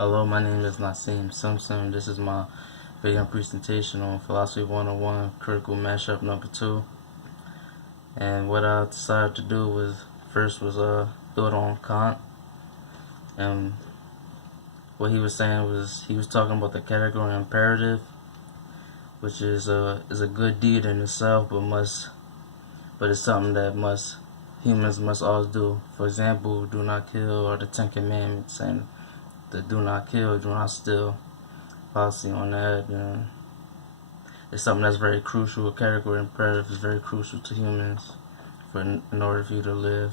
Hello, my name is Nassim Simpson. This is my video presentation on Philosophy 101 Critical Mashup number 2. And what I decided to do was do it on Kant. And what he was saying was he was talking about the category imperative, which is a good deed in itself, but it's something that humans must always do. For example, do not kill, or the Ten Commandments, and the do not kill, do not steal policy on that. And it's something that's very crucial. A category imperative is very crucial to humans in order for you to live,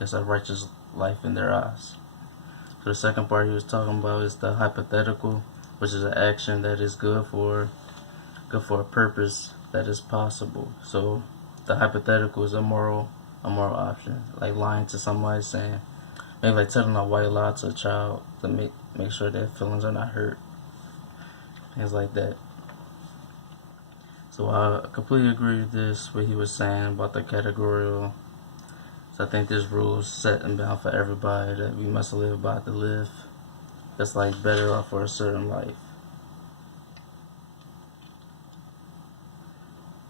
a righteous life in their eyes. So the second part he was talking about is the hypothetical, which is an action that is good for a purpose that is possible. So the hypothetical is a moral option, like lying to somebody, saying maybe like telling a white lie to a child to make sure their feelings are not hurt, things like that. So I completely agree with this, what he was saying about the categorical. So I think this rule is set and bound for everybody that we must live by to live. That's like better off for a certain life.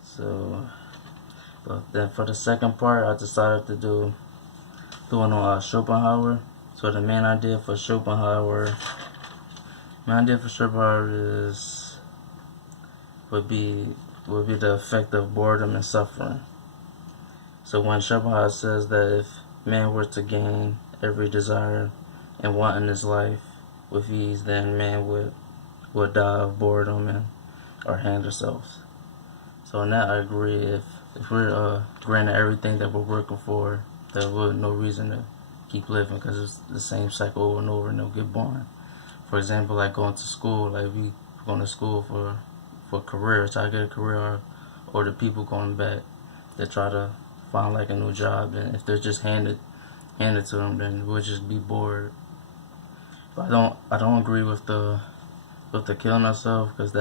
So, but then for the second part, I decided to do it on Schopenhauer. So the main idea for Schopenhauer would be the effect of boredom and suffering. So when Schopenhauer says that if man were to gain every desire and want in his life with ease, then man would die of boredom or hang themselves. So in that I agree. If we're granted everything that we're working for, there would no reason to keep living, because it's the same cycle over and over, and it'll get boring. For example, like going to school, like we going to school for a career, try to get a career, or the people going back that try to find like a new job, and if they're just handed to them, then we'll just be bored. But I don't agree with the killing ourselves, because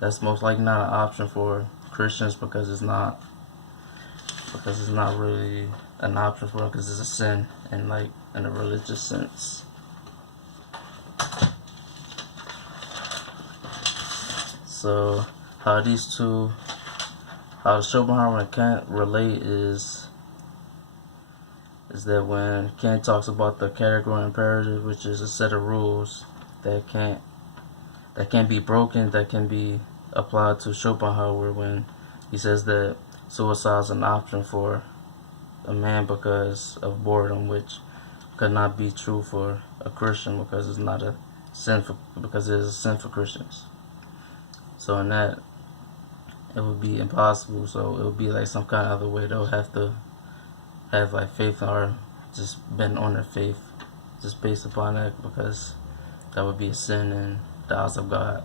that's most likely not an option for Christians, because it's not really an option for them, because it's a sin in a religious sense. So how Schopenhauer and Kant relate is that when Kant talks about the category imperative, which is a set of rules that can't be broken, that can be applied to Schopenhauer when he says that suicide is an option for a man because of boredom, which could not be true for a Christian, because it is a sin for Christians. So in that, it would be impossible. So it would be like some kind of other way they'll have to have like faith, or just bend on their faith just based upon that, because that would be a sin in the eyes of God.